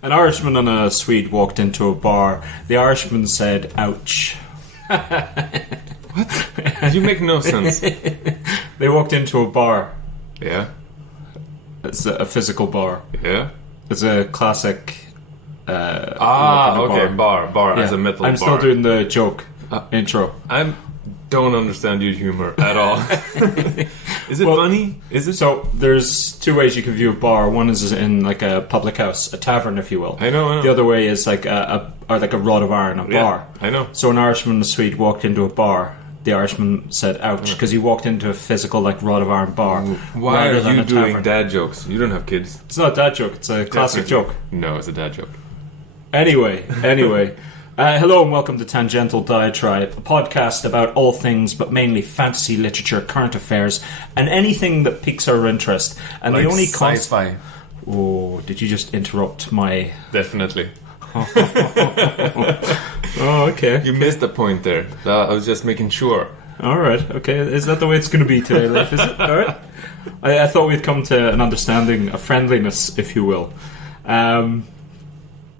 An Irishman and a Swede walked into a bar. The Irishman said, "Ouch." What? You make no sense. They walked into a bar. Yeah. It's a physical bar. Yeah. It's a classic. Okay, bar Yeah. as a metal I'm bar. still doing the joke intro. I don't understand your humor at all. Is it funny? Is it? So there's two ways you can view a bar. One is in like a public house, a tavern, if you will. I know. The other way is like a rod of iron, a bar. I know. So an Irishman and a Swede walked into a bar. The Irishman said, "Ouch," because he walked into a physical like rod of iron bar. Why are you doing tavern. dad jokes? You don't have kids. It's not a dad joke. It's a classic joke. No, it's a dad joke. Anyway. Hello and welcome to Tangential Diatribe, a podcast about all things but mainly fantasy literature, current affairs, and anything that piques our interest. And like the only sci-fi. Oh, did you just interrupt my... Definitely. Oh, okay. You missed the point there. I was just making sure. Alright, okay. Is that the way it's going to be today, Leif? Is it? Alright. I thought we'd come to an understanding, a friendliness, if you will. And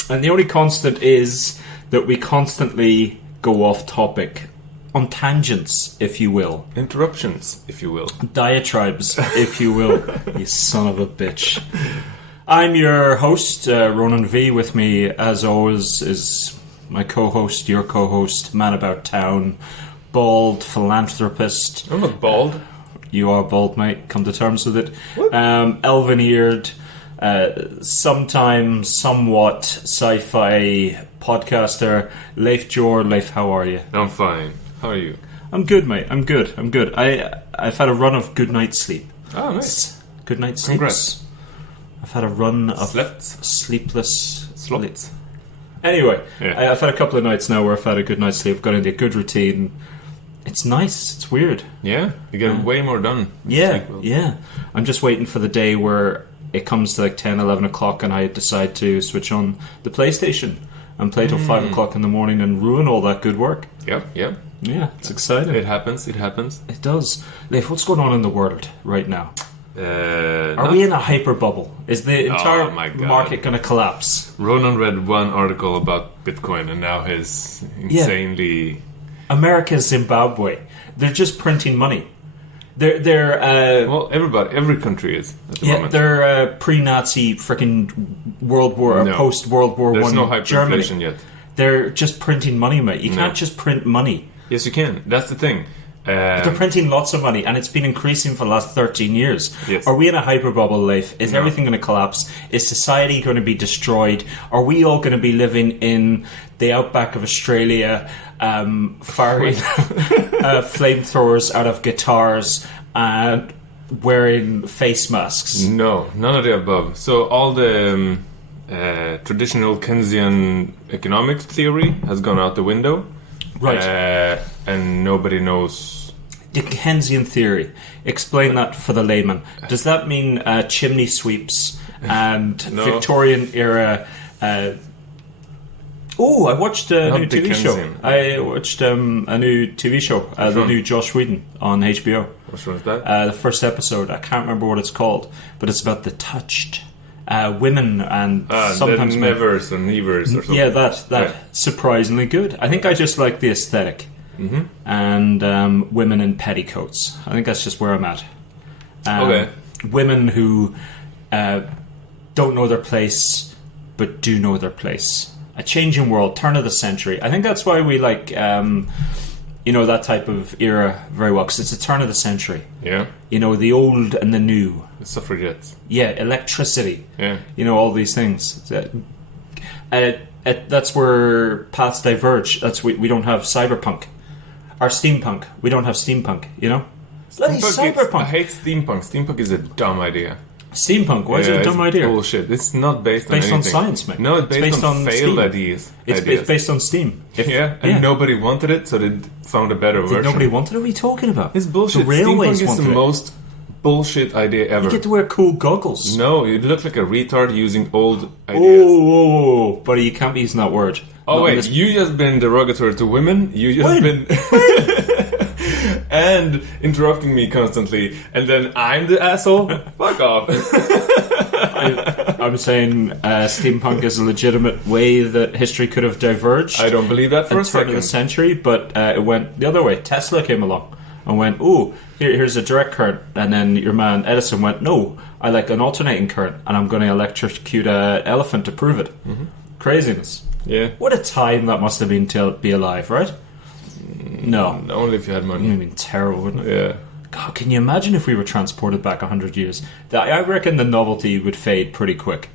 the only constant is that we constantly go off topic. On tangents, if you will. Interruptions, if you will. Diatribes, if you will. You son of a bitch. I'm your host, Ronan V. With me, as always, is my co-host, your co-host, man about town, bald philanthropist. I'm not bald. You are bald, mate. Come to terms with it. Elven-eared, somewhat sci-fi podcaster, Leif Jor. Leif, how are you? I'm fine. How are you? I'm good, mate. I'm good. I've had a run of good night's sleep. Oh, nice. Good night's sleep. Congrats. I've had a run of sleepless sleep. Anyway, yeah. I've had a couple of nights now where I've had a good night's sleep. I've got into a good routine. It's nice. It's weird. Yeah, you get way more done. Yeah. I'm just waiting for the day where it comes to like 10, 11 o'clock and I decide to switch on the PlayStation and play till 5 o'clock in the morning and ruin all that good work. Yep. Yeah, it's exciting. It happens. It does. Leif, what's going on in the world right now? Are we we in a hyper bubble? Is the entire my God. market going to collapse? Ronan read one article about Bitcoin and now his insanely... America's Zimbabwe. They're just printing money. They're every country is at the moment. They're pre-Nazi freaking World War or post-World War There's I no hyperinflation yet. They're just printing money, mate. You can't just print money. Yes, you can. That's the thing. They're printing lots of money, and it's been increasing for the last 13 years. Yes. Are we in a hyperbubble, Leif? Is everything going to collapse? Is society going to be destroyed? Are we all going to be living in the outback of Australia, firing flamethrowers out of guitars and wearing face masks? No, none of the above. So all the traditional Keynesian economics theory has gone out the window. Right. And nobody knows... Dickensian theory. Explain that for the layman. Does that mean chimney sweeps and Victorian era... I watched a new TV show. I watched a new TV show, the new Joss Whedon on HBO. Which one is that? The first episode. I can't remember what it's called, but it's about the touched women and sometimes the nevers or nevers or something. Yeah, that surprisingly good. I think I just like the aesthetic and women in petticoats. I think that's just where I'm at. Okay. Women who don't know their place but do know their place. A changing world, turn of the century. I think that's why we like, that type of era very well, because it's a turn of the century. Yeah. The old and the new. The suffragettes. Yeah, electricity. Yeah. All these things. That's where paths diverge. We don't have cyberpunk. Or steampunk. We don't have steampunk, Cyberpunk. I hate steampunk. Steampunk is a dumb idea. Steampunk? Why is it a dumb idea? Bullshit. It's not based on anything. On science, mate. No, it's based on failed Steam. ideas. It's based on Steam. Nobody wanted it, so they found a better version. Nobody wanted it? What are you talking about? It's bullshit. The railways Steampunk is the most bullshit idea ever. You get to wear cool goggles. No, you look like a retard using old ideas. Oh, buddy, you can't be using that word. Oh, wait, you just been derogatory to women? You just been... and interrupting me constantly, and then I'm the asshole? Fuck off. I'm saying steampunk is a legitimate way that history could have diverged. I don't believe that for a at the turn of the second. century, but it went the other way. Tesla came along and went, "Ooh, here's a direct current," and then your man Edison went, "No, I like an alternating current, and I'm going to electrocute an elephant to prove it." Craziness. Yeah. What a time that must have been to be alive, right? No. Only if you had money. It would have been terrible, wouldn't it? Yeah. God, can you imagine if we were transported back 100 years? I reckon the novelty would fade pretty quick.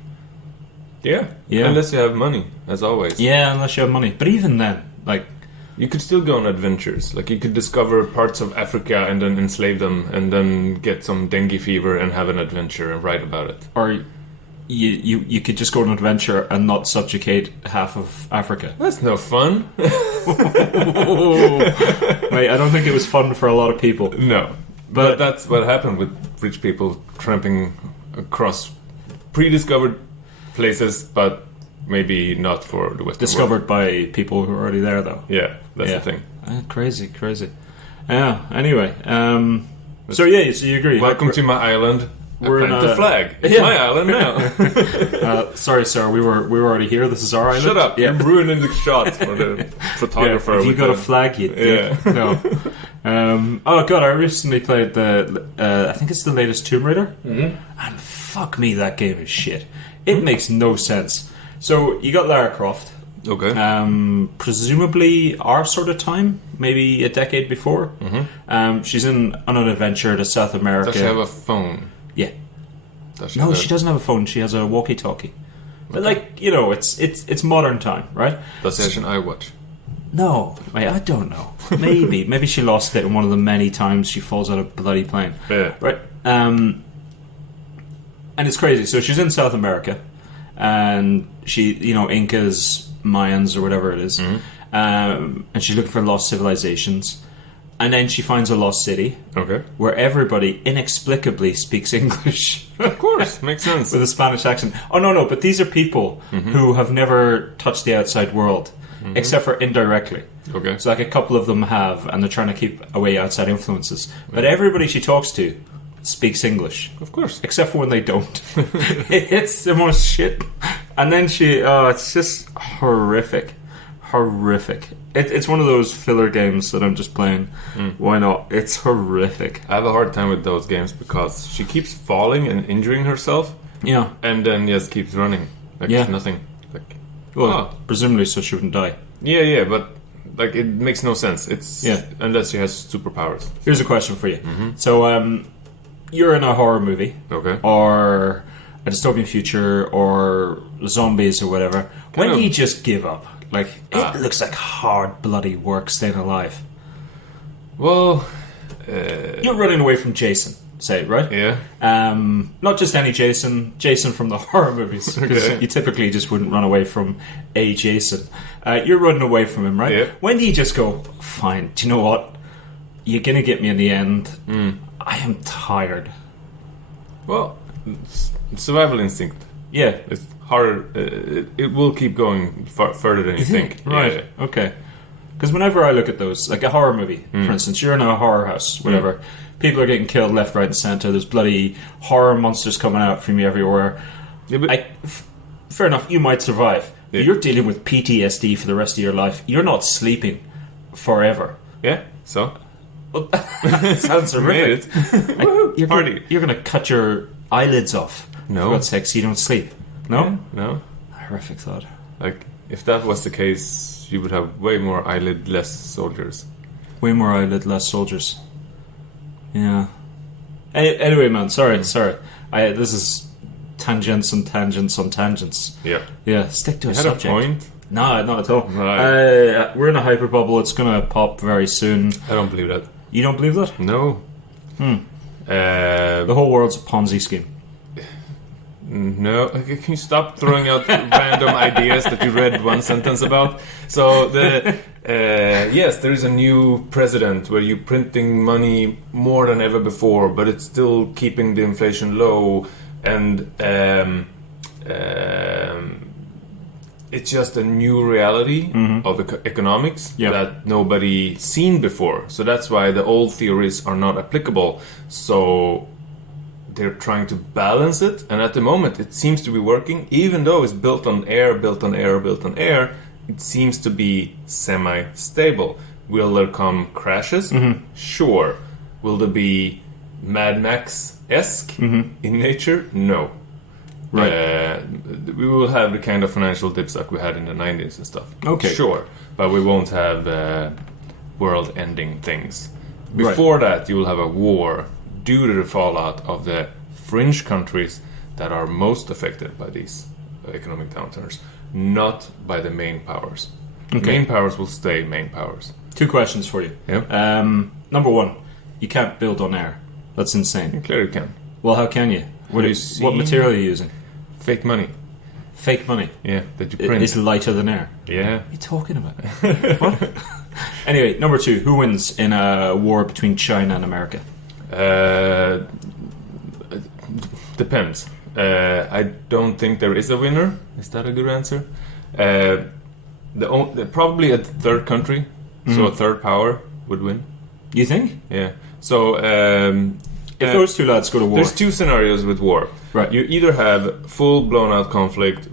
Yeah. Yeah. Unless you have money, as always. Yeah, unless you have money. But even then, like... You could still go on adventures. Like, you could discover parts of Africa and then enslave them and then get some dengue fever and have an adventure and write about it. Or you could just go on an adventure and not subjugate half of Africa. That's no fun. Wait, I don't think it was fun for a lot of people. No. But that's what happened with rich people tramping across pre-discovered places, but maybe not for the Western world. Discovered by people who are already there, though. Yeah, that's the thing. Crazy. Yeah, anyway. So you agree. Welcome to my island. We're in the flag. It's my island now. Sorry, sir. We were already here. This is our island. Shut up. Yeah. You're ruining the shot for the photographer. Yeah, if you with got a the- flag, you did. No. Oh god, I recently played the I think it's the latest Tomb Raider, and fuck me, that game is shit. It makes no sense. So you got Lara Croft, Okay. presumably our sort of time, maybe a decade before. She's on an adventure to South America. Does she have a phone? Yeah. Does she No, have she doesn't have a phone. She has a walkie-talkie. But it's modern time, right? Does she have an iWatch? No, mate, I don't know. Maybe she lost it in one of the many times she falls out of a bloody plane. Yeah. Right. And it's crazy. So she's in South America, and she, Incas, Mayans, or whatever it is, and she's looking for lost civilizations. And then she finds a lost city Okay. where everybody inexplicably speaks English. Of course. Makes sense. With a Spanish accent. Oh, no, but these are people who have never touched the outside world, except for indirectly. Okay. So, like, a couple of them have, and they're trying to keep away outside influences. But everybody she talks to speaks English. Of course. Except for when they don't. It's the most shit. And then it's just horrific. It's one of those filler games that I'm just playing. Why not? It's horrific. I have a hard time with those games because she keeps falling and injuring herself, Yeah. and then just keeps running. Like Yeah. nothing. Like, Well, presumably so she wouldn't die. yeah, but like it makes no sense. It's Yeah. unless she has superpowers. Here's a question for you. So, you're in a horror movie, Okay. or a dystopian future, or zombies, or whatever. When of- do you just give up? Like, it looks like hard, bloody work staying alive. Well, You're running away from Jason, say, right? yeah. Not just any Jason from the horror movies. Because Okay. you typically just wouldn't run away from a Jason. You're running away from him, right? Yeah. When do you just go, fine, do you know what? You're going to get me in the end. I am tired. Well, survival instinct. Yeah. It's harder. It will keep going further than you think. Right. Yeah. Okay. Because whenever I look at those, like a horror movie, for instance, you're in a horror house, whatever. People are getting killed left, right, and center. There's bloody horror monsters coming out from you everywhere. Yeah, but Fair enough, you might survive. Yeah. But you're dealing with PTSD for the rest of your life. You're not sleeping forever. yeah. So That sounds horrific. Woohoo, party. You're going to cut your eyelids off. No. For God's sake, so you don't sleep. No? No. Horrific thought. Like if that was the case, you would have way more eyelid-less soldiers. Way more eyelid, less soldiers. Yeah. Anyway, man, sorry. This is tangents on tangents on tangents. Yeah. Yeah, stick to a You had subject. a point. No, not at all. Right. We're in a hyper bubble. It's going to pop very soon. I don't believe that. You don't believe that? No. The whole world's a Ponzi scheme. No, can you stop throwing out random ideas that you read one sentence about? So yes, there is a new president where you're printing money more than ever before, but it's still keeping the inflation low, and it's just a new reality of economics that nobody seen before. So that's why the old theories are not applicable. So they're trying to balance it, and at the moment it seems to be working. Even though it's built on air, it seems to be semi-stable. Will there come crashes? Sure. Will there be Mad Max-esque in nature? No. Right. We will have the kind of financial dips like we had in the 90s and stuff. Okay. Sure. But we won't have world-ending things. Before that, you will have a war due to the fallout of the fringe countries that are most affected by these economic downturns, not by the main powers. The main powers will stay main powers. 2 questions for you. Yeah. Number 1, you can't build on air. That's insane. Clearly can. Well, how can you? What material are you using? Fake money. Fake money. Yeah, that you print. It's lighter than air. Yeah. What are you talking about? What? Anyway, number 2, who wins in a war between China and America? Depends. I don't think there is a winner. Is that a good answer? Probably a third country, so a third power would win. You think? Yeah. So if those 2 lads go to war, there's 2 scenarios with war. Right. You either have full blown out conflict,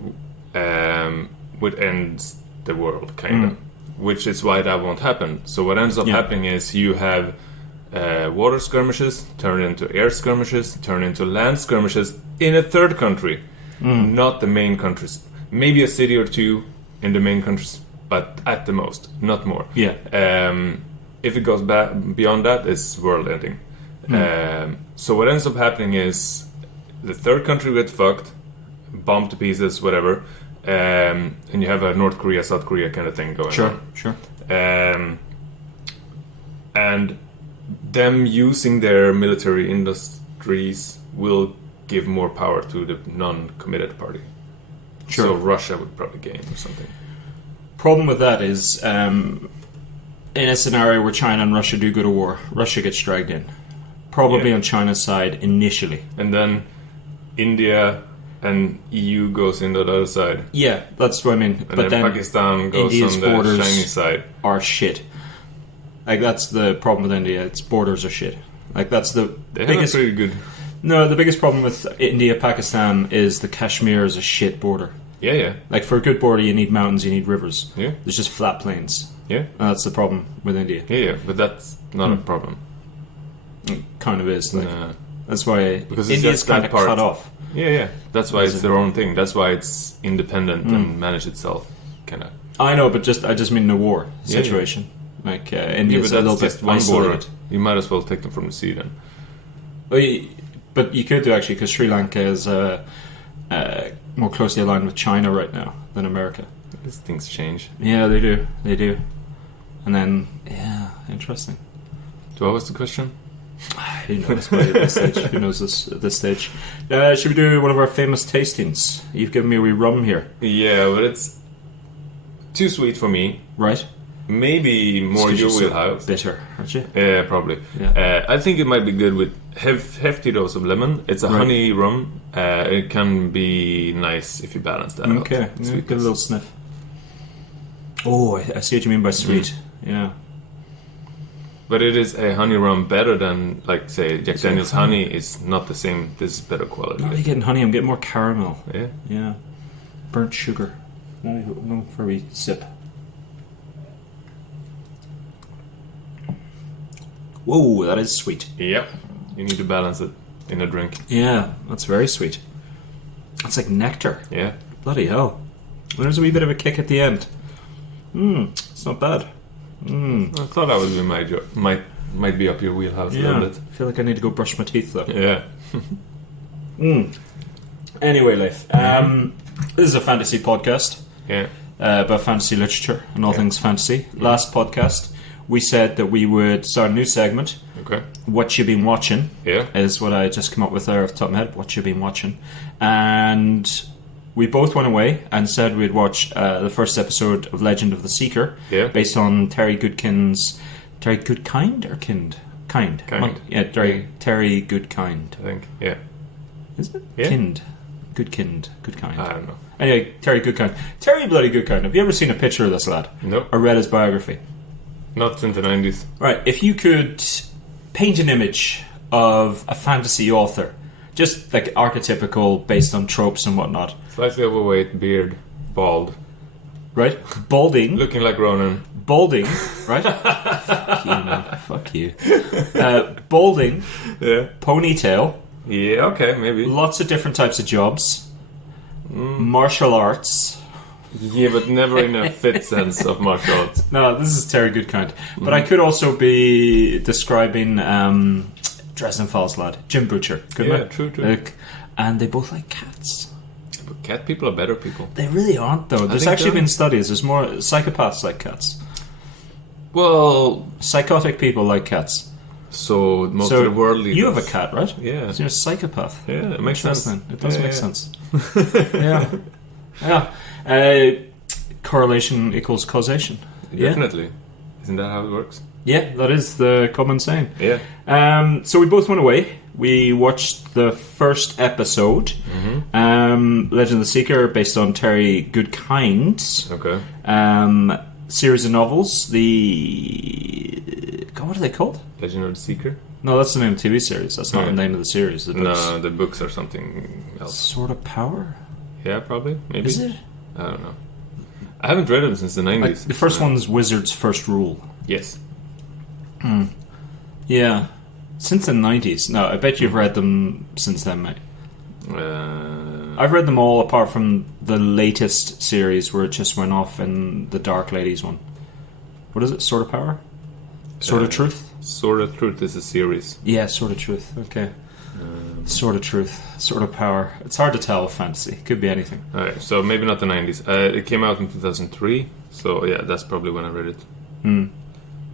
which ends the world, kind of, which is why that won't happen. So what ends up happening is you have water skirmishes turn into air skirmishes, turn into land skirmishes in a third country, not the main countries. Maybe a city or 2 in the main countries, but at the most, not more. Yeah. If it goes beyond that, it's world ending. So what ends up happening is the third country gets fucked, bombed to pieces, whatever, and you have a North Korea, South Korea kind of thing going on. Sure. And them using their military industries will give more power to the non-committed party. Sure. So Russia would probably gain or something. Problem with that is, in a scenario where China and Russia do go to war, Russia gets dragged in. Probably on China's side initially. And then India and EU goes into the other side. Yeah, that's what I mean. And then Pakistan goes India's on the borders Chinese side. Are shit. Like, that's the problem with India. Its borders are shit. Like, that's the They biggest... have a pretty good... No, the biggest problem with India, Pakistan is the Kashmir is a shit border. Yeah. Like, for a good border, you need mountains, you need rivers. Yeah. There's just flat plains. Yeah. And that's the problem with India. Yeah, but that's not a problem. It kind of is. Like, that's why because it's India's just that kind of part. cut off. Yeah. That's why it's their own thing. That's why it's independent and manage itself, kind of. I know, but I just mean the war situation. Like, India's a little bit isolated. You might as well take them from the sea then. But you could do, actually, because Sri Lanka is more closely aligned with China right now than America. These things change. Yeah, they do. And then, interesting. So what was the question? Who knows at this stage? Who knows this at this stage? Should we do one of our famous tastings? You've given me a wee rum here. Yeah, but it's too sweet for me. Right. Maybe more your wheelhouse. Bitter, aren't you? Yeah, probably. Yeah. I think it might be good with hefty dose of lemon. It's a honey rum. It can be nice if you balance that out. Okay, get a little sniff. Oh, I see what you mean by sweet. Yeah. But it is a honey rum better than, like, say, Jack Daniel's honey is not the same. This is better quality. I'm not getting honey, I'm getting more caramel. Yeah? Yeah. Burnt sugar. No, for a wee sip. Whoa, that is sweet. Yep. You need to balance it in a drink. Yeah, that's very sweet. That's like nectar. Yeah. Bloody hell. There's a wee bit of a kick at the end. It's not bad. I thought that would be my job. Might be up your wheelhouse a little bit. I feel like I need to go brush my teeth though. Yeah. Anyway, Leif, this is a fantasy podcast. Yeah. About fantasy literature and all things fantasy. Last podcast, we said that we would start a new segment. Okay. What you been watching? Yeah. Is what I just come up with there off the top of my head. What you been watching? And we both went away and said we'd watch the first episode of Legend of the Seeker. Yeah. Based on Terry Goodkind or Kind? Kind. Yeah, Terry Goodkind. I think. Yeah. Is it? Yeah. Kind. Goodkind. I don't know. Anyway, Terry Goodkind. Terry bloody Goodkind. Have you ever seen a picture of this lad? Nope. Or read his biography? Not since the 90s. Right, if you could paint an image of a fantasy author, just like archetypical, based on tropes and whatnot. Slightly overweight, beard, bald. Right? Balding. Looking like Ronan. Balding, right? Fuck you, man. Fuck you. Balding. Yeah. Ponytail. Yeah, okay, maybe. Lots of different types of jobs. Martial arts. Yeah, but never in a fit sense of martial arts. No, this is Terry Goodkind. But I could also be describing Dresden Files lad, Jim Butcher. Couldn't I? True. And they both like cats. But cat people are better people. They really aren't, though. There's actually been studies. There's more psychopaths like cats. Well, Psychotic people like cats. so most of the world leaders. You have a cat, right? Yeah. So you're a psychopath. Yeah, it makes sense. It does make Yeah. sense. Yeah. Correlation equals causation. Definitely. Isn't that how it works? Yeah, that is the common saying. Yeah. So we both went away. We watched the first episode, Legend of the Seeker, based on Terry Goodkind. Okay. Series of novels. God, what are they called? Legend of the Seeker? No, that's the name of the TV series. That's not Yeah. the name of the series. The books. No, the books are something else. Sword of Power? Yeah, probably. Maybe. Is it? I don't know. I haven't read them since the 90s. Like, the first one's Wizard's First Rule. Yes. Yeah. Since the 90s. No, I bet you've read them since then, mate. I've read them all apart from the latest series where it just went off in the Dark Ladies one. What is it? Sword of Power? Sword of Truth? Sword of Truth is a series. Yeah, Sword of Truth. Okay. Sword of Truth. Sword of Power. It's hard to tell with fantasy. Could be anything. Alright, so maybe not the 90s. It came out in 2003, so yeah, that's probably when I read it.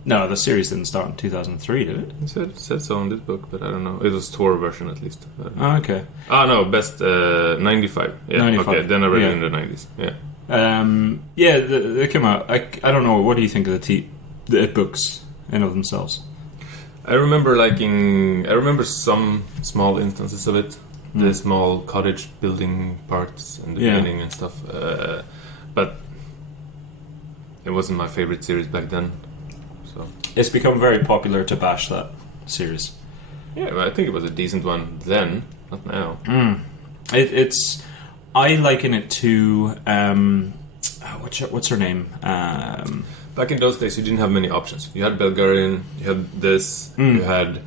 No, the series didn't start in 2003, did it? It said so in this book, but I don't know. It was Tor version at least. Oh, okay. Oh no, best 95. Yeah, 95. Okay, then I read Yeah. it in the 90s. Yeah. Yeah, they came out. I don't know. What do you think of the books in of themselves? I remember some small instances of it. The small cottage building parts in the beginning and stuff. But it wasn't my favorite series back then. So It's become very popular to bash that series. yeah, but I think it was a decent one then, not now. It's. I liken it to what's her name? Back in those days, you didn't have many options. You had Belgarian, you had this, you had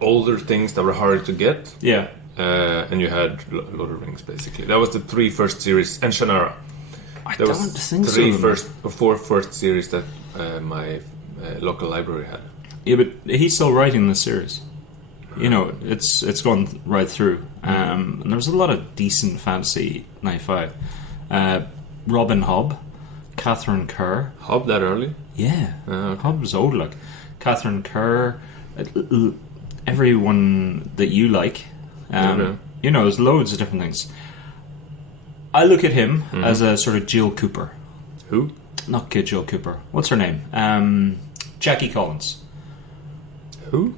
older things that were harder to get, Yeah. and you had Lord of the Rings, basically. That was the three first series, and Shannara. I There don't was think three so. four first series that my local library had. Yeah, but he's still writing the series. You know, it's gone right through. And there was a lot of decent fantasy 95. Robin Hobb, Catherine Kerr. Hob that early? Yeah, Okay. Hobb was old, like Catherine Kerr. Everyone that you like. Okay. You know, there's loads of different things. I look at him as a sort of Jill Cooper. Who? Not Kid Jill Cooper. What's her name? Jackie Collins. Who?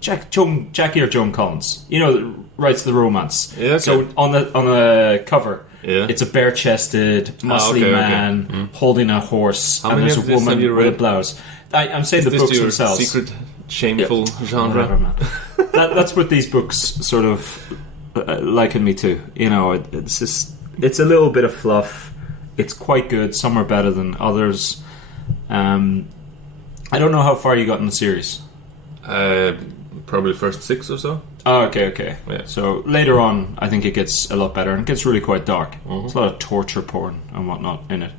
Jackie or Joan Collins. You know, that writes the romance. Yeah, okay. So on the cover, Yeah. it's a bare-chested, muscly okay. man holding a horse, How and many there's a of this have woman you with a read? blouse. I'm saying the Is books this your themselves. secret shameful genre? Whatever, man. That's what these books sort of liken me to. You know, it's a little bit of fluff. It's quite good. Some are better than others. I don't know how far you got in the series. Probably first 6 or so. Oh, okay. Yeah. So later on, I think it gets a lot better and it gets really quite dark. There's a lot of torture porn and whatnot in it.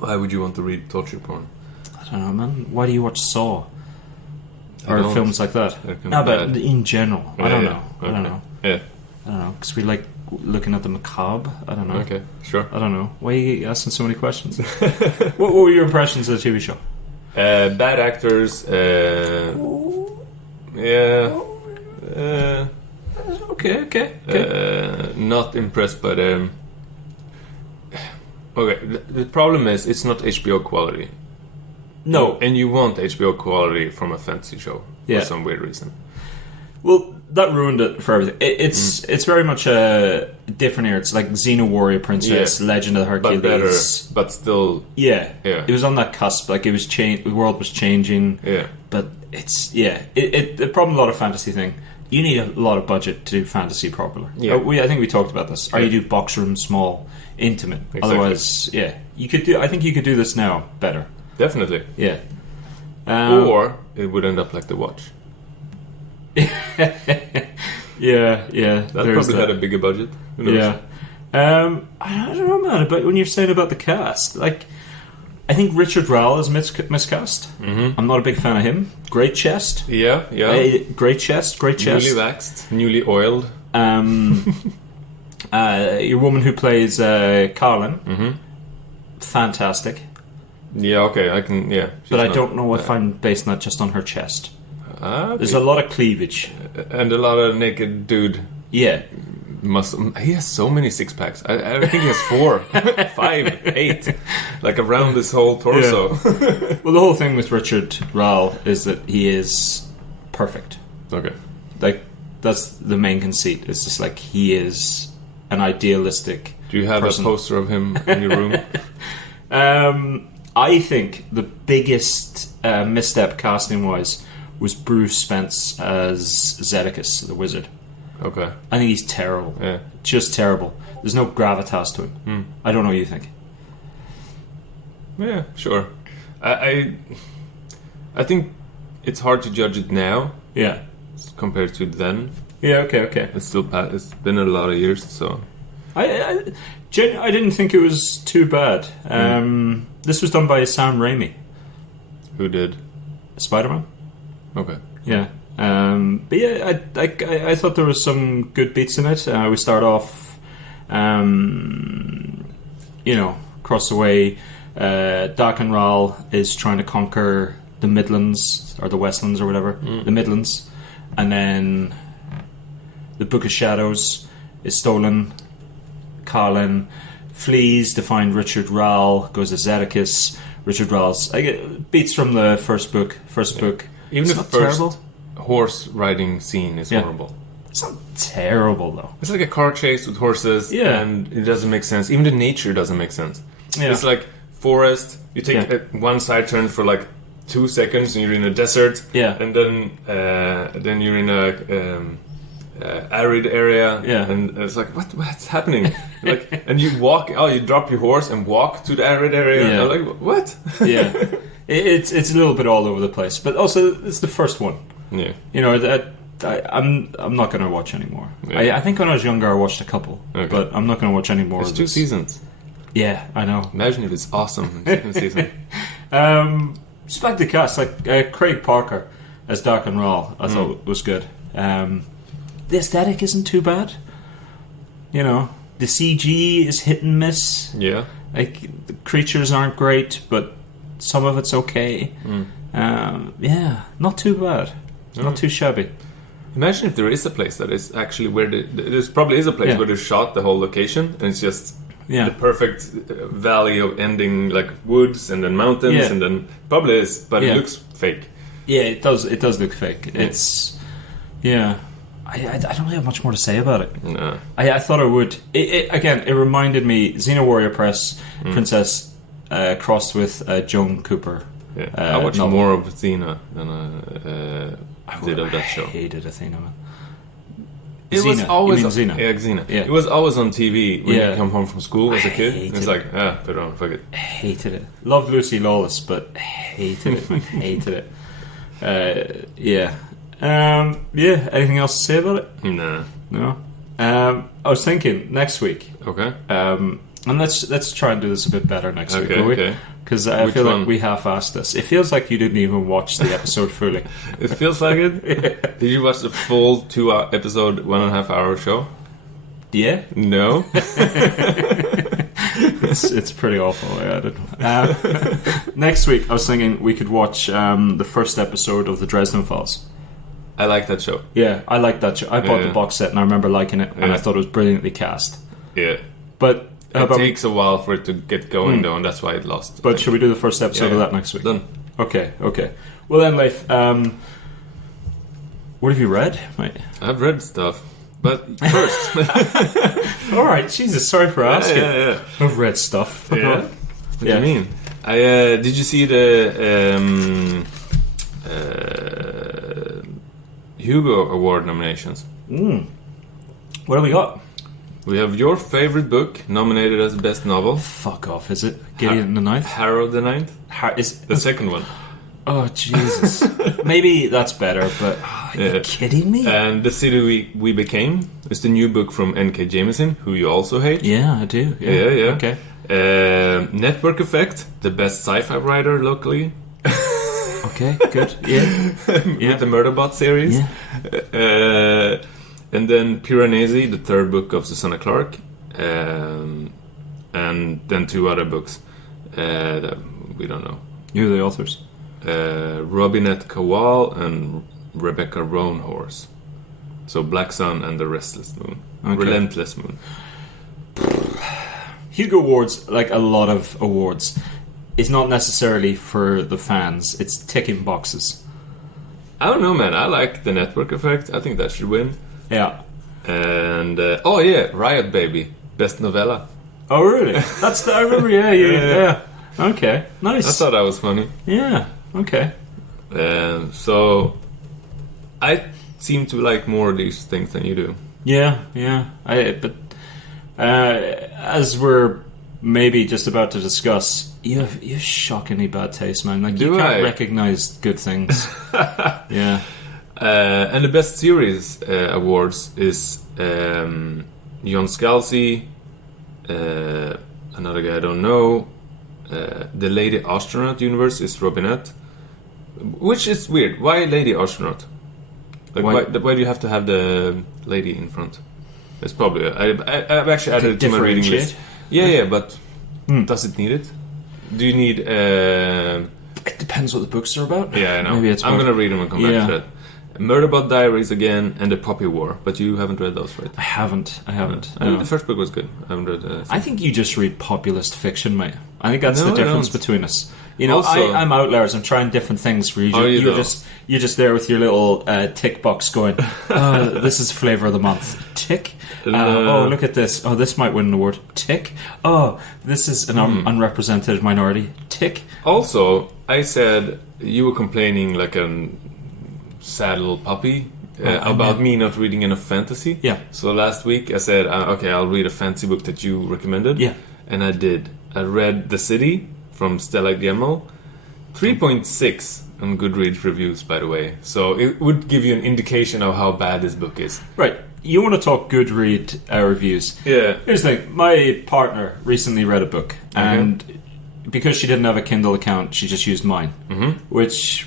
Why would you want to read torture porn? I don't know, man. Why do you watch Saw? I Or don't. films like that? They're kinda No, but bad. in general. I don't know. I don't Okay. know. Yeah. I don't know. Because we like looking at the macabre. I don't know. Okay. Sure. I don't know. Why are you asking so many questions? What were your impressions of the TV show? Bad actors. Yeah. Okay. Not impressed by them. Okay. The problem is it's not HBO quality. No. And you want HBO quality from a fantasy show Yeah. for some weird reason. Well, that ruined it for everything. It's very much a different era. It's like Xena Warrior Princess, Legend of the but Hercules, better, but still, yeah. It was on that cusp. Like it was the world was changing. Yeah, but it's the problem. A lot of fantasy thing. You need a lot of budget to do fantasy properly. Yeah, I think we talked about this. Or you do box room, small, intimate. Exactly. Otherwise, you could do. I think you could do this now better. Definitely. Yeah. Or it would end up like The Watch. yeah. That probably had a bigger budget. Who knows? Yeah. I don't know, man. But when you're saying about the cast, like, I think Richard Rowell is miscast. Mm-hmm. I'm not a big fan of him. Great chest. Yeah. Great chest. Newly waxed, newly oiled. Your woman who plays Carlin. Mm-hmm. Fantastic. Yeah, okay, I can. Yeah, but I don't know if I'm basing that just on her chest. Okay. There's a lot of cleavage and a lot of naked dude. Yeah. He has so many six packs. I think he has 4, 5, 8, like around his whole torso. Yeah. Well, the whole thing with Richard Rowell is that he is perfect. Okay. Like, that's the main conceit. It's just like he is an idealistic. Do you have person. a poster of him in your room? I think the biggest misstep casting-wise was Bruce Spence as Zedekis, the wizard. Okay. I think he's terrible. Yeah. Just terrible. There's no gravitas to him. I don't know what you think. Yeah, sure. I think it's hard to judge it now. Yeah. Compared to then. Yeah, okay. It's been a lot of years, so... I didn't think it was too bad. This was done by Sam Raimi. Who did? Spider-Man. Okay. Yeah. But yeah, I thought there was some good beats in it. We start off, across the way. Doc and Ral is trying to conquer the Midlands, or the Westlands, or whatever. The Midlands. And then the Book of Shadows is stolen. Colin flees to find Richard Rowell, goes to Zedekis. Richard Rowell's beats from the first book. Even it's the not first terrible. Horse riding scene is horrible. It's not terrible though. It's like a car chase with horses, and it doesn't make sense. Even the nature doesn't make sense. Yeah. It's like forest. You take one side turn for like 2 seconds, and you're in a desert. Yeah, and then you're in a arid area. Yeah, and it's like what's happening? Like, and you walk. Oh, you drop your horse and walk to the arid area. Yeah. I'm like, what? Yeah, it's a little bit all over the place. But also, it's the first one. Yeah, I'm not going to watch anymore. Yeah. I think when I was younger, I watched a couple, but I'm not going to watch any more. There's 2 seasons. Yeah, I know. Imagine if it's awesome in the second season. Just back to the cast, like Craig Parker as Doc and Rawl, I thought was good. The aesthetic isn't too bad. The CG is hit and miss. Yeah, like the creatures aren't great, but some of it's okay. Not too bad. Not too shabby. Imagine if there is a place that is actually where there's probably is a place where they shot the whole location, and it's just the perfect valley of ending, like woods and then mountains, and then probably is, but it looks fake. Yeah, it does. It does look fake. It's I don't really have much more to say about it. No. I thought I would. It reminded me Xena Warrior Princess crossed with Joan Cooper. Yeah. I watched more of Xena than I did of that show. I hated Athena, man. It Xena. was always Xena. Yeah, Xena. Yeah. It was always on TV when you come home from school as a kid. It's like, put it on, fuck it. Hated it. Loved Lucy Lawless, but hated it. Man. Hated it. Anything else to say about it? No. I was thinking next week. Okay. And let's try and do this a bit better next week, will we? Okay. Because I feel like we half-assed this. It feels like you didn't even watch the episode fully. It feels like it. Did you watch the full 2-episode, 1.5 hour show? Yeah. No. It's pretty awful. I don't know. Next week, I was thinking we could watch the first episode of the Dresden Files. I like that show. Yeah, I like that show. I bought the box set and I remember liking it, and I thought it was brilliantly cast. Yeah. But it takes a while for it to get going, though, and that's why it lost. But should we do the first episode of that next week? Done. Okay. Well then, Leif, What have you read, mate? I've read stuff, but first. All right, Jesus, sorry for asking. Yeah. I've read stuff. Yeah. What do you mean? Did you see the Hugo Award nominations? What have we got? We have your favorite book nominated as best novel. Fuck off, is it? Gideon the Ninth? Harold the Ninth? Is the second one. Oh, Jesus. Maybe that's better, but are you kidding me? And The City We Became is the new book from N.K. Jemisin, who you also hate. Yeah, I do. Yeah. Okay. Network Effect, the best sci-fi writer locally. Okay, good. Yeah. With the Murderbot series. Yeah. And then Piranesi, the third book of Susanna Clarke. And then 2 other books that we don't know. Who are the authors? Robinette Kowal and Rebecca Roanhorse. So Black Sun and the Restless Moon. Okay. Relentless Moon. Hugo Awards, like a lot of awards, is not necessarily for the fans. It's ticking boxes. I don't know, man. I like the Network Effect. I think that should win. Yeah. And Riot Baby, best novella. Oh, really? That's I remember. Yeah. Okay, nice. I thought that was funny. Yeah. Okay. So I seem to like more of these things than you do. Yeah. But as we're maybe just about to discuss, you have shockingly bad taste, man. Like you can't recognize good things. Yeah. And the best series awards is John Scalzi, another guy I don't know. The Lady Astronaut universe is Robinette, which is weird. Why Lady Astronaut? Like why do you have to have the lady in front? It's probably I've actually added it to my reading list. Yeah, but does it need it? Do you need? It depends what the books are about. Yeah, I know. Maybe I'm gonna read them and come back to that. Murderbot Diaries again and The Poppy War, but you haven't read those, right? I haven't. No. The first book was good. I haven't read. I think you just read populist fiction, mate. I think that's the difference between us. You know, Also, I'm outliers. I'm trying different things. Where you're just there with your little tick box going. Oh, this is flavor of the month. Tick. Oh, look at this. Oh, this might win an award. Tick. Oh, this is an unrepresented minority. Tick. Also, I said you were complaining like a sad little puppy about me not reading enough fantasy. Yeah. So last week I said, okay, I'll read a fantasy book that you recommended. Yeah. And I did. I read The City from Stella Gemmell. 3.6 on Goodreads reviews, by the way. So it would give you an indication of how bad this book is. Right. You want to talk Goodread reviews? Yeah. Here's the thing. My partner recently read a book, and because she didn't have a Kindle account, she just used mine, which...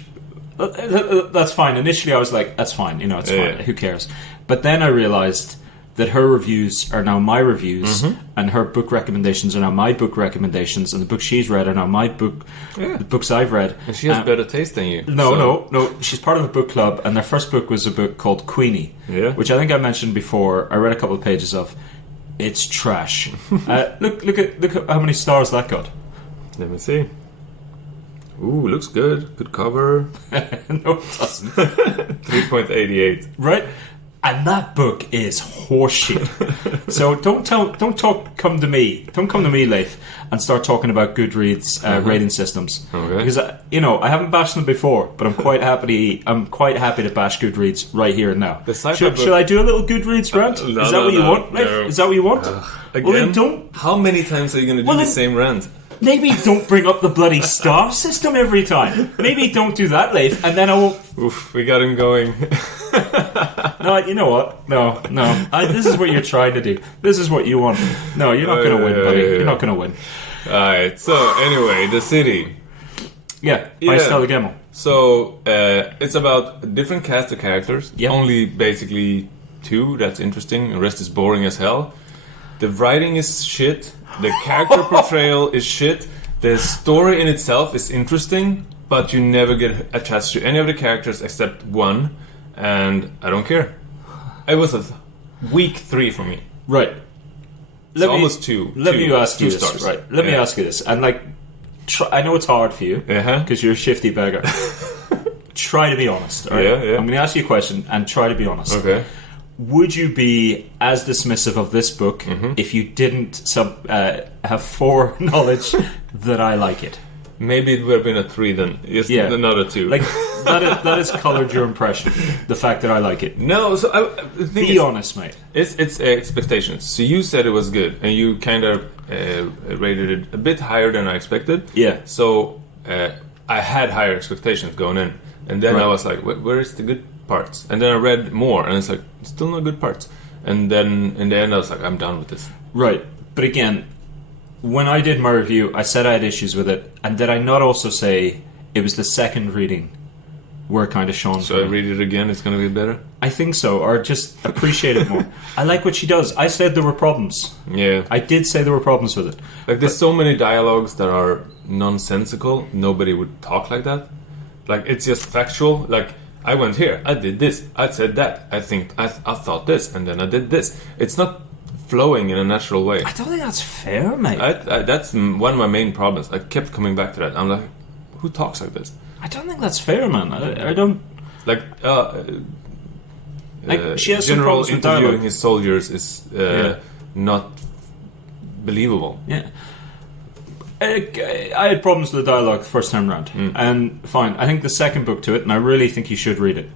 That's fine. Initially, I was like, "That's fine. You know, it's fine. Who cares?" But then I realized that her reviews are now my reviews, and her book recommendations are now my book recommendations, and the books she's read are now my book. The books I've read. And she has better taste than you. No. She's part of a book club, and their first book was a book called Queenie, which I think I mentioned before. I read a couple of pages of. It's trash. Look at how many stars that got. Let me see. Ooh, looks good. Good cover. No, it doesn't. 3.88. Right? And that book is horseshit. So don't come to me, Leif, and start talking about Goodreads rating systems. Okay. Because I haven't bashed them before, but I'm quite happy to bash Goodreads right here and now. Should I do a little Goodreads rant? Is that what you want, Leif? No. Is that what you want? Again? Well, then don't. How many times are you going to do the same rant? Maybe don't bring up the bloody star system every time. Maybe don't do that, Leif, and then I won't... Oof, we got him going. No, you know what? No. This is what you're trying to do. This is what you want. No, you're not going to win, buddy. You're not going to win. Alright, so anyway, The City. Yeah, by Stella Gemmell. So, it's about a different cast of characters. Yep. Only basically 2, that's interesting. The rest is boring as hell. The writing is shit. The character portrayal is shit. The story in itself is interesting, but you never get attached to any of the characters except one, and I don't care. It was a weak 3 for me. Right. Almost 2. Let me ask you this. Stars. Right. Let me ask you this. And I know it's hard for you because you're a shifty beggar. try to be honest. All right? Yeah. I'm going to ask you a question and try to be honest. Okay. Would you be as dismissive of this book if you didn't have foreknowledge that I like it? Maybe it would have been a 3 then. Just not a 2. Like that has colored your impression. The fact that I like it. No, so be honest, mate. It's expectations. So you said it was good, and you kind of rated it a bit higher than I expected. Yeah. So I had higher expectations going in, and then I was like, where is the good parts? And then I read more, and it's like, still no good parts. And then in the end, I was like, I'm done with this. Right, but again, when I did my review, I said I had issues with it, and did I not also say it was the second reading where it kind of shone? So I read it again, it's going to be better? I think so, or just appreciate it more. I like what she does. I said there were problems. Yeah. I did say there were problems with it. Like, there's so many dialogues that are nonsensical. Nobody would talk like that. Like, it's just factual. Like, I went here, I did this, I said that, I thought this, and then I did this. It's not flowing in a natural way. I don't think that's fair, mate. That's one of my main problems. I kept coming back to that. I'm like, who talks like this? I don't think that's fair, man. I don't... Like, she has some General problems with interviewing dialogue. his soldiers is not believable. Yeah. I had problems with the dialogue the first time round, and fine. I think the second book to it, and I really think you should read it.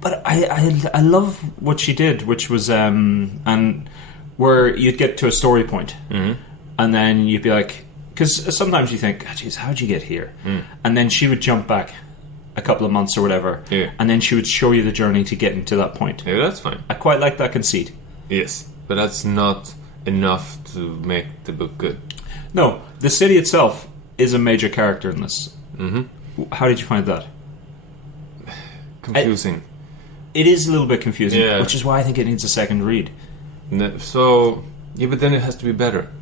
But I love what she did, which was and where you'd get to a story point, and then you'd be like, because sometimes you think, oh, geez, how'd you get here? And then she would jump back a couple of months or whatever, and then she would show you the journey to getting to that point. Yeah, that's fine. I quite like that conceit. Yes, but that's not enough to make the book good. No, the city itself is a major character in this. How did you find that? Confusing. It is a little bit confusing, Yeah. which is why I think it needs a second read. So, yeah, but then it has to be better.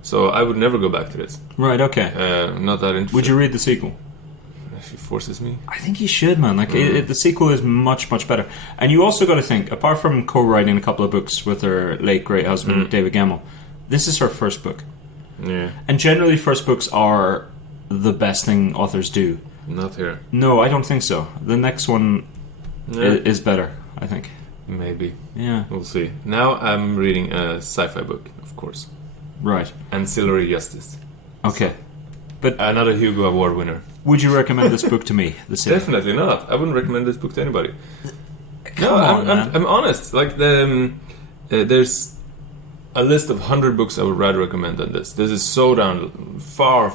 So I would never go back to this. Right, okay. Not that interested. Would you read the sequel? If he forces me. I think you should, man. Like the sequel is much, much better. And you also got to think, apart from co-writing a couple of books with her late great husband David Gemmell, this is her first book. Yeah. And generally, first books are the best thing authors do. Not here. No, I don't think so. The next one is better, I think. Maybe. Yeah. We'll see. Now I'm reading a sci-fi book, of course. Right. Ancillary Justice. Okay. But another Hugo Award winner. Would you recommend this book to me? The city? Definitely not. I wouldn't recommend this book to anybody. Come on, man. I'm honest. Like there's a list of 100 books I would rather recommend than this. This is so far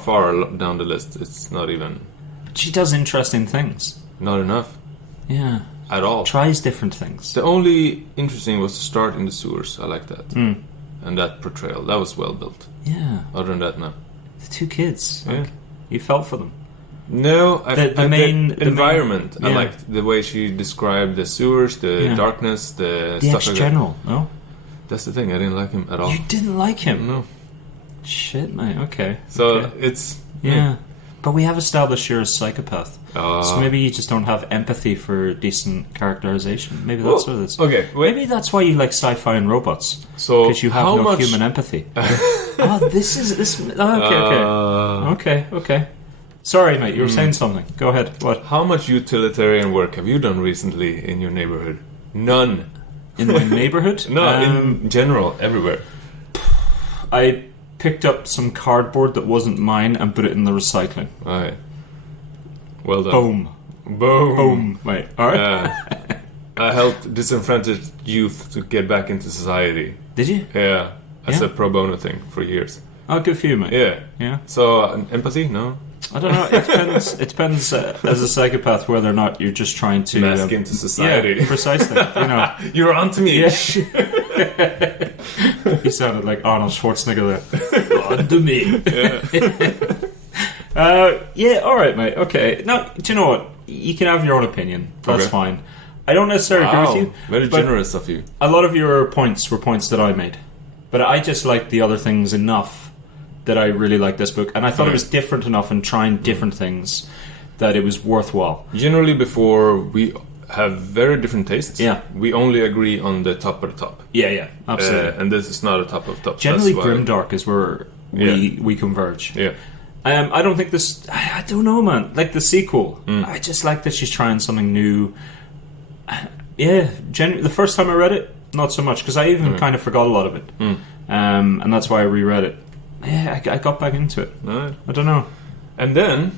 down the list. It's not even. But she does interesting things. Not enough. Yeah. At all. Tries different things. The only interesting was to start in the sewers. I like that. And that portrayal. That was well built. Yeah. Other than that, no. The two kids. Yeah. Like, you felt for them. No, the environment. Yeah. I liked the way she described the sewers, the darkness, the stuff like ex-general, no? That's the thing, I didn't like him at all. You didn't like him? No. Shit, mate, okay. So, it's... Yeah. But we have established you're a psychopath. So maybe you just don't have empathy for decent characterization. Maybe that's what it is. Okay, wait. Maybe that's why you like sci-fi and robots. So, because you have no human empathy. Okay. Sorry, mate, you were saying something. Go ahead. What? How much utilitarian work have you done recently in your neighborhood? None. In my neighborhood? No, in general, everywhere. I picked up some cardboard that wasn't mine and put it in the recycling. Alright. Well done. Boom. Boom. Mate, alright. I helped disenfranchised youth to get back into society. Did you? Yeah. As a pro bono thing for years. Oh, good for you, mate. Yeah. So, empathy? No? I don't know. It depends as a psychopath whether or not you're just trying to mask into society. Yeah, precisely. You know, you're onto me. Yeah. He sounded like Arnold Schwarzenegger there. Onto me. Yeah. All right, mate. Okay. Now, do you know what? You can have your own opinion. That's fine. I don't necessarily agree with you. Very generous of you. A lot of your points were points that I made, but I just liked the other things enough that I really liked this book, and I thought it was different enough and trying different things that it was worthwhile. Generally, before we have very different tastes. Yeah, we only agree on the top of the top. Yeah, absolutely. And this is not a top of top. Generally, grimdark is where we converge. Yeah, I don't think this. I don't know, man. Like the sequel, I just like that she's trying something new. Yeah, the first time I read it, not so much, because I even kind of forgot a lot of it, and that's why I reread it. Yeah, I got back into it. Right. I don't know. And then,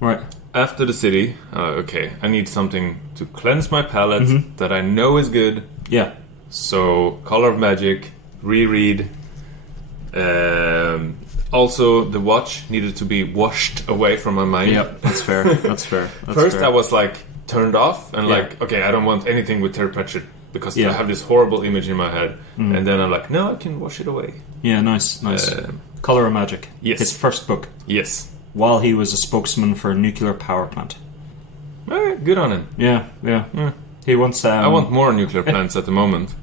right after the city, okay, I need something to cleanse my palate that I know is good. Yeah. So, Color of Magic, reread. Also, the watch needed to be washed away from my mind. Yep, that's fair. That's fair. First, I was like turned off and like, okay, I don't want anything with Terry Pratchett because I have this horrible image in my head. And then I'm like, no, I can wash it away. Yeah, nice. Color of Magic. Yes. His first book. Yes. While he was a spokesman for a nuclear power plant. All right, good on him. Yeah. He wants. I want more nuclear plants at the moment.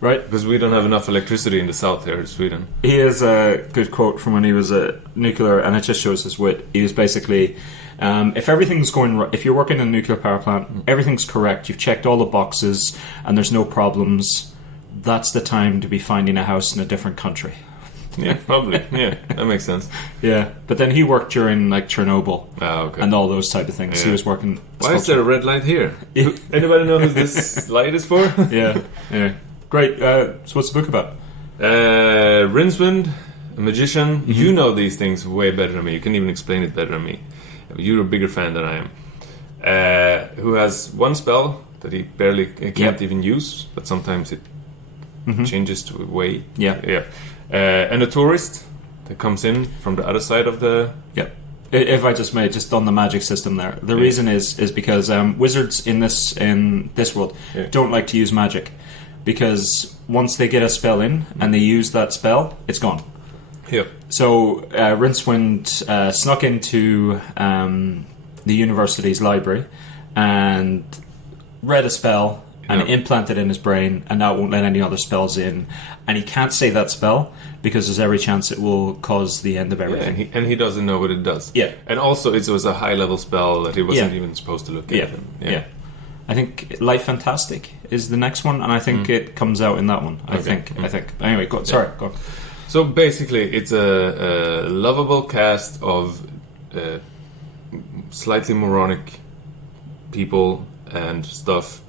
Right. Because we don't have enough electricity in the south here in Sweden. He has a good quote from when he was a nuclear, and it just shows his wit. He was basically, if everything's going right, if you're working in a nuclear power plant, everything's correct, you've checked all the boxes, and there's no problems, that's the time to be finding a house in a different country. Yeah, probably. Yeah, that makes sense. Yeah, but then he worked during like Chernobyl okay. and all those type of things. Yeah. He was working. Why is there a red light here? Anybody know who this light is for? Yeah. Great. So what's the book about? Rincewind, a magician. You know these things way better than me. You can even explain it better than me. You're a bigger fan than I am. Who has one spell that he barely can't even use, but sometimes it changes to a way. Yeah. And a tourist that comes in from the other side of the... Yep. If I just may, just on the magic system there. The reason is because wizards in this world don't like to use magic. Because once they get a spell in and they use that spell, it's gone. Yep. So Rincewind snuck into the university's library and read a spell and implanted it in his brain, and now it won't let any other spells in. And he can't say that spell because there's every chance it will cause the end of everything. Yeah, and he doesn't know what it does. Yeah. And also it was a high-level spell that he wasn't even supposed to look at. Yeah. I think Life Fantastic is the next one, and I think it comes out in that one. I think. Anyway, go on. Sorry, go on. So basically, it's a lovable cast of slightly moronic people and stuff,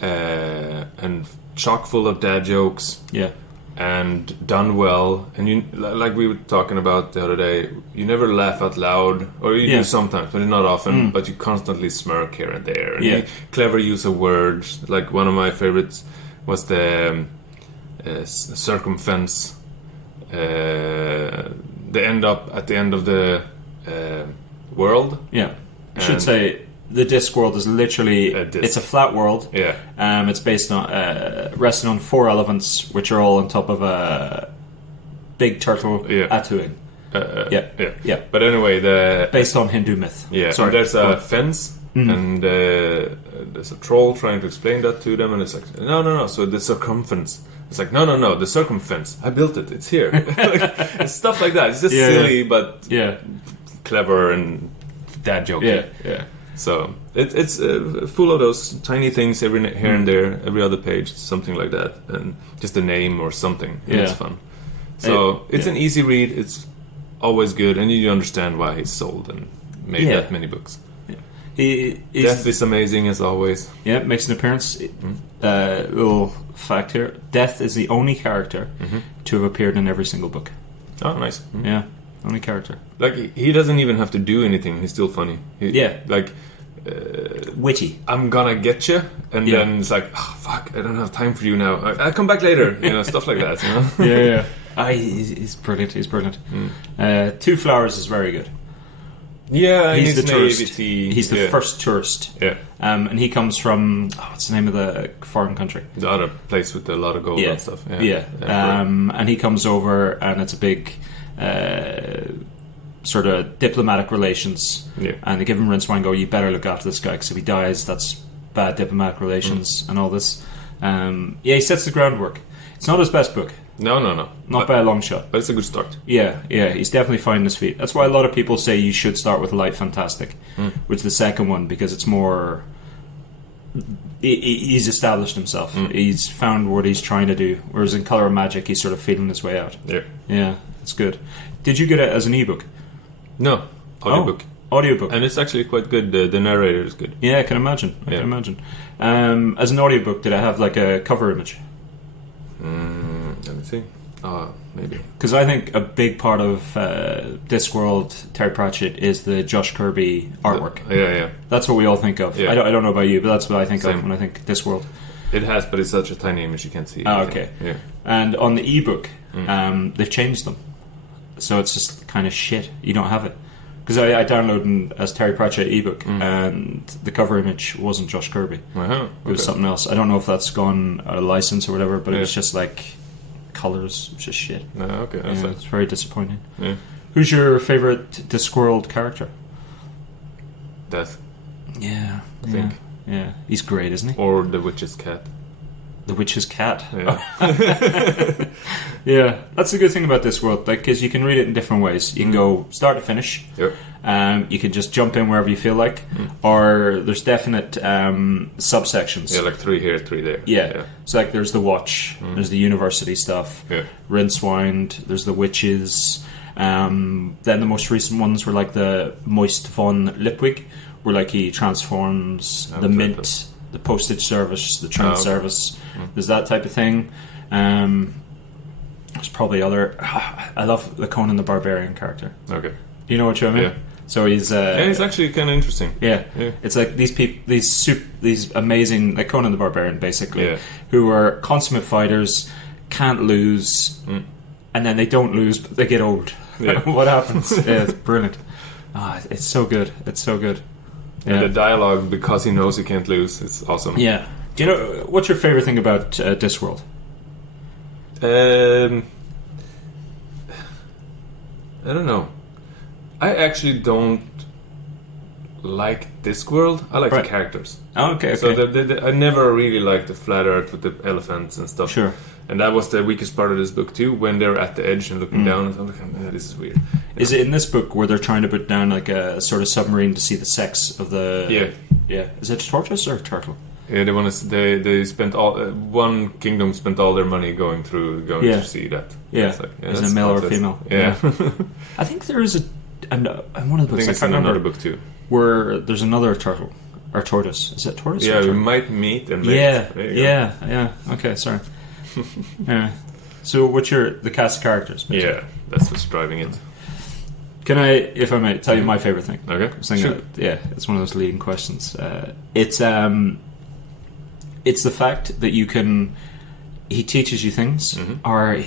and chock full of dad jokes. Yeah. And done well, and you, like we were talking about the other day, you never laugh out loud, or you do sometimes, but not often. But you constantly smirk here and there, and you clever use of words. Like one of my favorites was the circumfence. They end up at the end of the world. Yeah, I should say the disc world is literally it's a flat world. Yeah. It's based on resting on 4 elephants, which are all on top of a big turtle tattooing. Yeah. But anyway, based on Hindu myth. Yeah. Sorry. There's a fence, and there's a troll trying to explain that to them, and it's like, no. So the circumference. It's like, no. The circumfence. I built it. It's here. It's stuff like that. It's just silly, but clever and dad joking. Yeah. So it's full of those tiny things here and there, every other page, something like that, and just a name or something. And it's fun. So it's an easy read. It's always good, and you understand why he's sold and made that many books. Death is amazing as always. Yeah, makes an appearance. Little fact here: Death is the only character to have appeared in every single book. Oh, nice. Yeah. Only character. Like, he doesn't even have to do anything. He's still funny. Witty. I'm gonna get you, and then it's like, oh, fuck, I don't have time for you now. I'll come back later. Stuff like that. Yeah. He's brilliant. He's brilliant. 2 Flowers is very good. Yeah, he's the tourist. Naivety. He's the first tourist. Yeah. And he comes from what's the name of the foreign country? The other place with a lot of gold and stuff. Yeah. And he comes over, and it's a big. Sort of diplomatic relations, and they give him rinse wine. Go, you better look after this guy because if he dies, that's bad diplomatic relations and all this. He sets the groundwork. It's not his best book. No, not by a long shot. But it's a good start. Yeah, he's definitely finding his feet. That's why a lot of people say you should start with Light Fantastic, which is the second one, because it's more. He's established himself. He's found what he's trying to do. Whereas in Color of Magic, he's sort of feeling his way out. Yeah, it's good. Did you get it as an ebook? No. audiobook. Audiobook. And it's actually quite good. The narrator is good. Yeah, I can imagine. I can imagine. As an audiobook, did I have like a cover image? Let me see. Maybe. Because I think a big part of Discworld, Terry Pratchett, is the Josh Kirby artwork. Yeah. That's what we all think of. Yeah. I don't know about you, but that's what I think Same. of when I think Discworld. It has, but it's such a tiny image you can't see. Oh, okay. Yeah. And on the ebook, they've changed them. So it's just kind of shit. You don't have it. Because I downloaded an as Terry Pratchett ebook, and the cover image wasn't Josh Kirby. Uh-huh. It was something else. I don't know if that's gone out of license or whatever, but it was just like colours, which is shit. Okay. Yeah, it's very disappointing. Yeah. Who's your favourite Discworld character? Death. Yeah, I think. Yeah, he's great, isn't he? Or the witch's cat. The witch's cat. Yeah. Yeah, that's the good thing about Discworld, like, because you can read it in different ways. You can go start to finish. Yep. You can just jump in wherever you feel like, or there's definite subsections. Yeah, like 3 here, 3 there. Yeah. So like there's the Watch, there's the university stuff, Rincewind, there's the witches. Then the most recent ones were like the Moist von Lipwig, where like he transforms the mint, the postage service, the train service. There's that type of thing. There's probably other. I love the Conan the Barbarian character. Okay. You know what I mean? Yeah. So he's he's actually kind of interesting. Yeah. It's like these people, these amazing, like Conan the Barbarian, basically, who are consummate fighters, can't lose, and then they don't lose, but they get old. Yeah. What happens? Yeah, it's brilliant. It's so good. It's so good. Yeah. And the dialogue, because he knows he can't lose, it's awesome. Yeah. Do you know what's your favorite thing about Discworld? I don't know. I actually don't like Discworld. I like the characters. Oh, okay. So I never really liked the flat earth with the elephants and stuff. Sure. And that was the weakest part of this book too, when they're at the edge and looking down. And I'm like, this is weird. Is it in this book where they're trying to put down like a sort of submarine to see the sex of the? Yeah. Is it a tortoise or a turtle? Yeah, they spent all one kingdom spent all their money going to see that. Yeah. Is it male or female? Yeah. I think there is one of the books. I think it's in another book too, where there's another turtle or tortoise. Is it tortoise? Yeah, or we turtle? might meet and yeah. Okay, sorry. Yeah. So, what's the cast of characters? Basically? Yeah, that's what's driving it. Can I, if I may, tell you my favorite thing? Okay. Sure. It's one of those leading questions. It's the fact that he teaches you things, or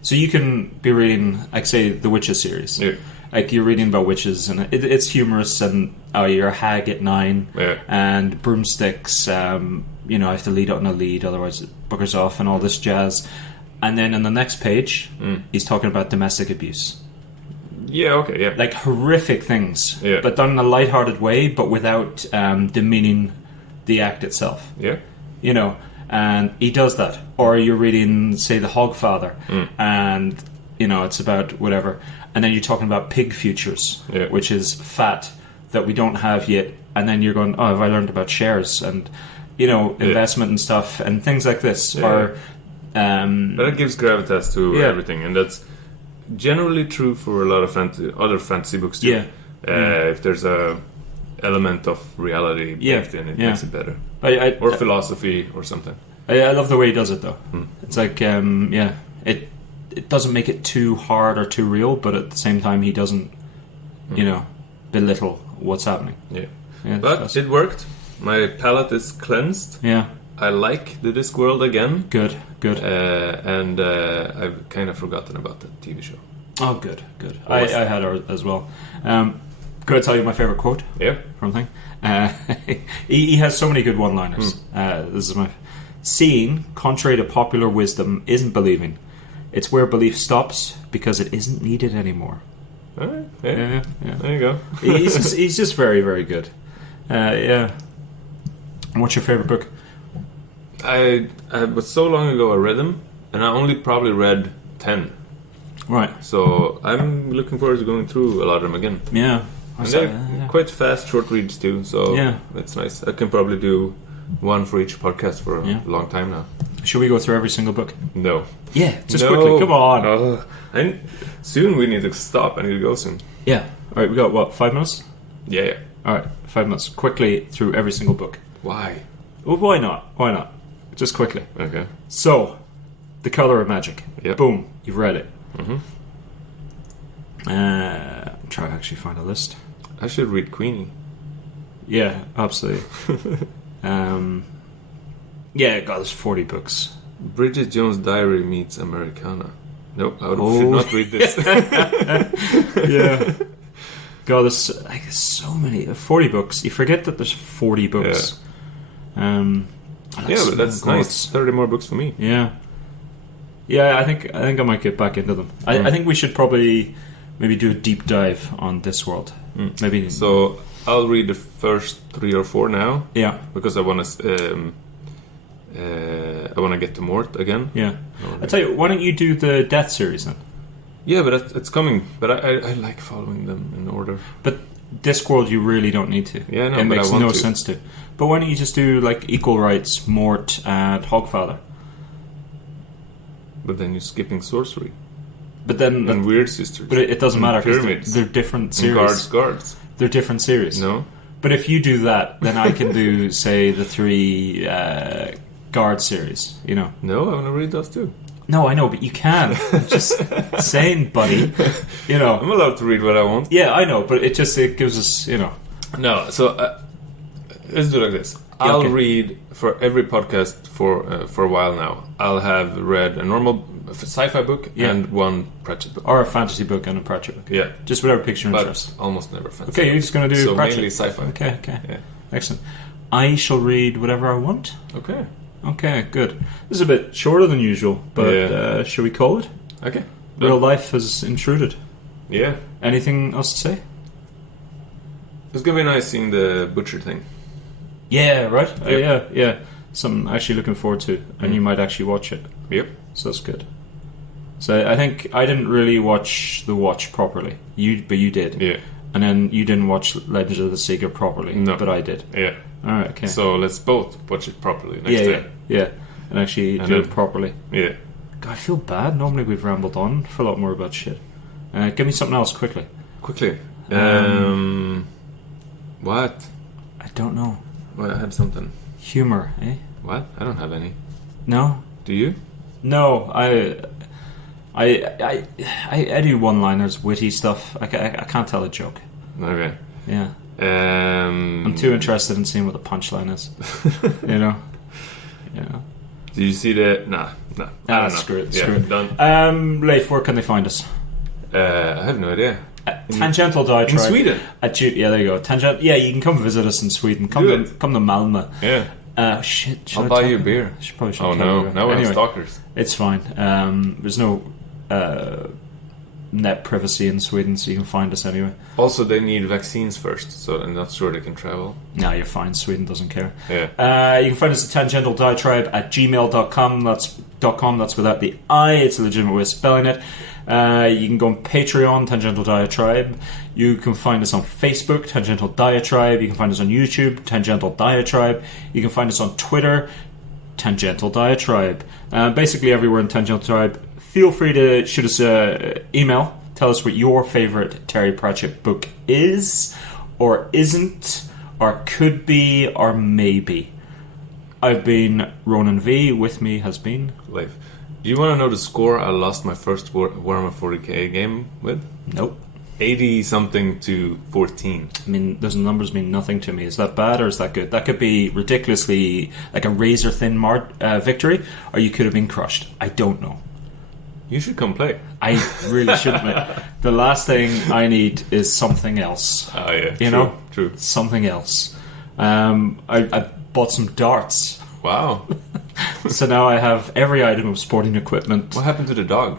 so you can be reading, like, say, the Witches series. Yeah. Like, you're reading about witches, and it's humorous, and you're a hag at 9, and broomsticks. I have to lead on a lead, otherwise it buggers off, and all this jazz. And then on the next page, he's talking about domestic abuse. Yeah, okay, yeah. Like horrific things, Yeah. but done in a lighthearted way, but without demeaning the act itself. Yeah. And he does that. Or you're reading, say, The Hogfather, and, it's about whatever. And then you're talking about pig futures, which is fat that we don't have yet. And then you're going, oh, have I learned about shares and, investment and stuff and things like this. Yeah. Or that gives gravitas to everything, and that's generally true for a lot of other fantasy books too. If there's a element of reality baked in, it makes it better. Or philosophy or something. I love the way he does it, though. It's like, it doesn't make it too hard or too real, but at the same time, he doesn't, belittle what's happening. Yeah, but it worked. My palate is cleansed. Yeah. I like the Discworld again. Good. And I've kind of forgotten about the TV show. Oh, good. I had her as well. Could I tell you my favourite quote? Yeah. From thing? He has so many good one-liners. This is my... Seeing, contrary to popular wisdom, isn't believing. It's where belief stops because it isn't needed anymore. All right. Yeah. There you go. he's just very, very good. And what's your favourite book? I was so long ago I read them, and I only probably read 10. Right. So I'm looking forward to going through a lot of them again. Yeah. And they're quite fast, short reads too, so it's nice. I can probably do one for each podcast for a long time now. Should we go through every single book? No. Yeah, just quickly. Come on. And soon we need to stop. I need to go soon. Yeah. All right, we got what, 5 minutes? Yeah. All right, 5 minutes. Quickly through every single book. Why? Well, why not? Why not? Just quickly. Okay. So, The Color of Magic. Yep. Boom, you've read it. Mm-hmm. Try to actually find a list. I should read Queenie. Yeah, absolutely. Yeah, God, there's 40 books. Bridget Jones' Diary meets Americana. Nope, I should not read this. Yeah. God, there's like so many. 40 books. You forget that there's 40 books. Yeah, but that's nice. 30 more books for me. Yeah. Yeah, I think I might get back into them. I think we should probably maybe do a deep dive on Discworld. Maybe. So I'll read the first 3 or 4 now. Yeah. Because I want to get to Mort again. Yeah. I tell you, why don't you do the Death series then? Yeah, but it's coming. But I like following them in order. But Discworld, you really don't need to. Yeah, no, it makes no to. sense to. But why don't you just do like Equal Rights, Mort, and Hogfather? But then you're skipping sorcery. But then and Weird Sisters. But it doesn't matter because Pyramids. they're different series. And guards. They're different series. No. But if you do that, then I can do say the 3 guard series. You know. No, I want to read those too. No, I know, but you can. I'm just saying, buddy. You know. I'm allowed to read what I want. Yeah, I know, but it gives us, you know. No, so let's do it like this. Yeah, I'll okay. read for every podcast for a while now. I'll have read a normal sci-fi book and 1 Pratchett book. Or a fantasy book and a Pratchett book. Yeah. Just whatever piques your But interest. almost never fantasy. Okay, you're just going to do Pratchett. mainly sci-fi. Okay. Yeah. Excellent. I shall read whatever I want. Okay, good. This is a bit shorter than usual, but shall we call it? Okay. Real life has intruded. Yeah. Anything else to say? It's going to be nice seeing the Butcher thing. Yeah, right? Yep. Yeah. Something I'm actually looking forward to, and you might actually watch it. Yep. So that's good. So I think I didn't really watch The Watch properly. But you did. Yeah. And then you didn't watch Legends of the Seeker properly. No. But I did. Yeah. Alright, okay. So let's both watch it properly next time. Yeah. And actually do it properly. Yeah. God, I feel bad. Normally we've rambled on for a lot more about shit. Give me something else quickly. What? I don't know. Well, I had something. Humor, eh? What? I don't have any. No? Do you? No, I do one-liners, witty stuff. I can't tell a joke. Okay. Yeah. I'm too interested in seeing what the punchline is. You know? Yeah. Did you see the... Nah. I don't know. Screw it. Done. Leif, where can they find us? I have no idea. Tangential Diatribe. In Sweden? Yeah, there you go. Yeah, you can come visit us in Sweden. Come to Malmö. Yeah. Shit. I'll buy you a beer. Probably should Oh no, now we're stalkers. It's fine. There's no net privacy in Sweden, so you can find us anyway. Also, they need vaccines first, so I'm not sure they can travel. No, you're fine. Sweden doesn't care. Yeah. You can find us at tangentialdiatribe@gmail.com. That's without the I. It's a legitimate way of spelling it. You can go on Patreon, Tangential Diatribe. You can find us on Facebook, Tangential Diatribe. You can find us on YouTube, Tangential Diatribe. You can find us on Twitter, Tangential Diatribe. Basically everywhere in Tangential Diatribe. Feel free to shoot us an email. Tell us what your favourite Terry Pratchett book is, or isn't, or could be, or maybe. I've been Ronan V. With me has been Leif. Do you want to know the score I lost my first Warhammer 40k game with? Nope. 80 something to 14. I mean, those numbers mean nothing to me. Is that bad or is that good? That could be ridiculously like a razor thin victory, or you could have been crushed. I don't know. You should come play. I really shouldn't. The last thing I need is something else. Oh yeah, you know, true. Something else. I bought some darts. Wow. So now I have every item of sporting equipment. What happened to the dog?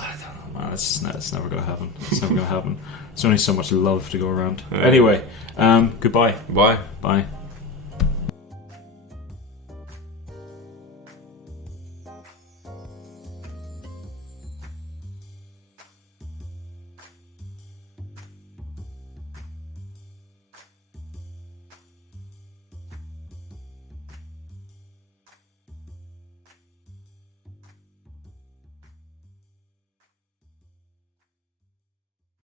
I don't know, man. It's never going to happen. It's never going to happen. There's only so much love to go around. Anyway, goodbye. Bye. Bye.